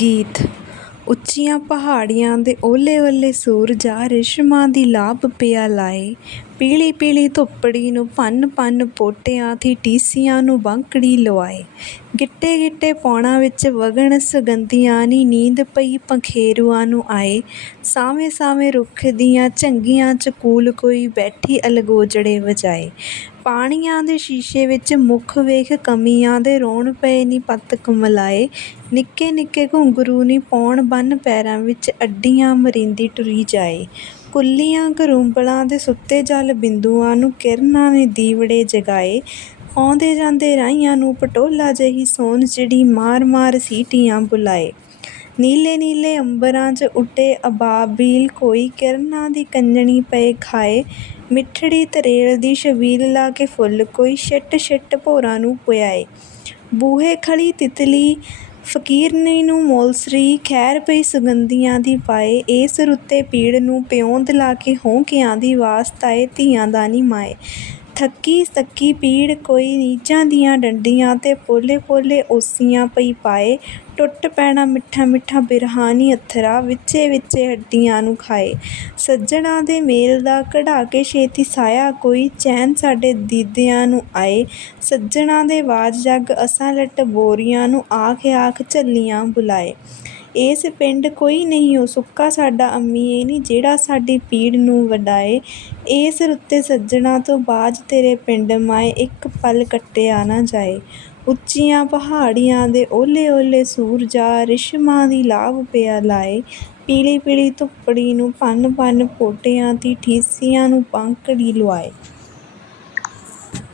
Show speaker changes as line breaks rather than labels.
ਗੀਤ। ਉੱਚੀਆਂ ਪਹਾੜੀਆਂ ਦੇ ਓਲੇ ਓਲੇ ਸੂਰਜਾ ਰੇਸ਼ਮਾਂ ਦੀ ਲਾਭ ਪਿਆ ਲਾਏ। ਪੀਲੀ ਪੀਲੀ ਧੁੱਪੜੀ ਨੂੰ ਭੰਨ ਭੰਨ ਪੋਟਿਆਂ ਦੀ ਟੀਸੀਆਂ ਨੂੰ ਬਾਂਕੜੀ ਲਵਾਏ ਗਿੱਟੇ ਗਿੱਟੇ ਪੌਣਾਂ ਵਿੱਚ ਵਗਣ ਸੁਗੰਧੀਆਂ ਨੀ ਨੀਂਦ ਪਈ ਪੰਖੇਰੂਆਂ ਨੂੰ ਆਏ। ਸਾਵੇਂ ਸਾਵੇਂ ਰੁੱਖ ਦੀਆਂ ਝੰਗੀਆਂ 'ਚ ਕੂਲ ਕੋਈ ਬੈਠੀ ਅਲਗੋਜੜੇ ਵਜਾਏ। ਪਾਣੀਆਂ ਦੇ ਸ਼ੀਸ਼ੇ ਵਿੱਚ ਮੁੱਖ ਵੇਖ ਕਮੀਆਂ ਦੇ ਰੋਣ ਪਏ ਨੀ ਪੱਤ ਕੁਮਲਾਏ। ਨਿੱਕੇ ਨਿੱਕੇ ਘੁੰਗਰੂ ਨੀ ਪਾਉਣ ਬੰਨ ਪੈਰਾਂ ਵਿੱਚ ਅੱਡੀਆਂ ਮਰਿੰਦੀ ਟੁਰੀ ਜਾਏ। ਕੁੱਲੀਆਂ ਕਰੂੰਬਲਾਂ ਦੇ ਸੁੱਤੇ ਜਲ ਬਿੰਦੂਆਂ ਨੂੰ ਕਿਰਨਾਂ ਨੇ ਦੀਵੜੇ ਜਗਾਏ। ਆਉਂਦੇ ਜਾਂਦੇ ਰਾਹੀਆਂ ਨੂੰ ਪਟੋਲਾ ਜਿਹੀ ਸੋਨ ਚਿੜੀ ਮਾਰ ਮਾਰ ਸੀਟੀਆਂ ਬੁਲਾਏ। ਨੀਲੇ ਨੀਲੇ ਅੰਬਰਾਂ 'ਚ ਉੱਡੇ ਅਬਾਬੀਲ ਕੋਈ ਕਿਰਨਾਂ ਦੀ ਕੰਜਣੀ ਪਏ ਖਾਏ। ਮਿੱਠੜੀ ਤਰੇਲ ਦੀ ਛਬੀਲ ਲਾ ਕੇ ਫੁੱਲ ਕੋਈ ਛਿੱਟ ਛਿੱਟ ਭੋਰਾਂ ਨੂੰ ਪਿਆਏ। ਬੂਹੇ ਖੜੀ ਤਿਤਲੀ ਫ਼ਕੀਰਨੀ ਨੂੰ ਮੋਲਸਰੀ ਖੈਰ ਪਈ ਸੁਗੰਧੀਆਂ ਦੀ ਪਾਏ ਏਸ ਰੁੱਤੇ ਪੀੜ ਨੂੰ ਪਿਓਂਦ ਲਾ ਕੇ ਹੌਂਕਿਆਂ ਦੀ ਵਾਸਤਾਏ ਧੀਆਂ ਦਾ ਨੀ ਮਾਏ। ਥੱਕੀ ਤੱਕੀ ਪੀੜ ਕੋਈ ਨੀਝਾਂ ਦੀਆਂ ਡੰਡੀਆਂ 'ਤੇ ਪੋਲੇ ਪੋਲੇ ਓਸੀਆਂ ਪਈ ਪਾਏ। ਟੁੱਟ ਪੈਣਾ ਮਿੱਠਾ ਮਿੱਠਾ ਬਿਰਹਾਨੀ ਅੱਥਰਾ ਵਿੱਚੇ ਵਿੱਚੇ ਹੱਡੀਆਂ ਨੂੰ ਖਾਏ। ਸੱਜਣਾਂ ਦੇ ਮੇਲ ਦਾ ਕਢਾ ਕੇ ਛੇਤੀ ਸਾਇਆ ਕੋਈ ਚੈਨ ਸਾਡੇ ਦੀਦਿਆਂ ਨੂੰ ਆਏ। ਸੱਜਣਾਂ ਦੇ ਵਾਜ ਜੱਗ ਅਸਾਂ ਲੱਟ ਬੋਰੀਆਂ ਨੂੰ ਆਖ ਆਖ ਝੱਲੀਆਂ ਬੁਲਾਏ। ਏਸ ਪਿੰਡ ਕੋਈ ਨਹੀਂ ਓ ਸੁੱਕਾ, ਸਾਡਾ ਅੰਮੀਏ ਨੀ ਜਿਹੜਾ ਸਾਡੀ ਪੀੜ ਨੂੰ ਵੰਡਾਏ। ਏਸ ਰੁੱਤੇ ਸੱਜਣਾ ਤੋਂ ਬਾਝ ਤੇਰੇ ਪਿੰਡ ਮਾਏ ਇੱਕ ਪਲ ਕੱਟਿਆ ਨਾ ਜਾਏ। ਉੱਚੀਆਂ ਪਹਾੜੀਆਂ ਦੇ ਓਹਲੇ ਓਹਲੇ ਸੂਰਜਾ ਰਿਸ਼ਮਾਂ ਦੀ ਲਾਭ ਪਿਆ ਲਾਏ। ਪੀਲੀ ਪੀਲੀ ਧੁੱਪੜੀ ਨੂੰ ਭੰਨ ਭੰਨ ਪੋਟਿਆਂ ਦੀ ਠੀਸੀਆਂ ਨੂੰ ਬਾਂਕੜੀ ਲਵਾਏ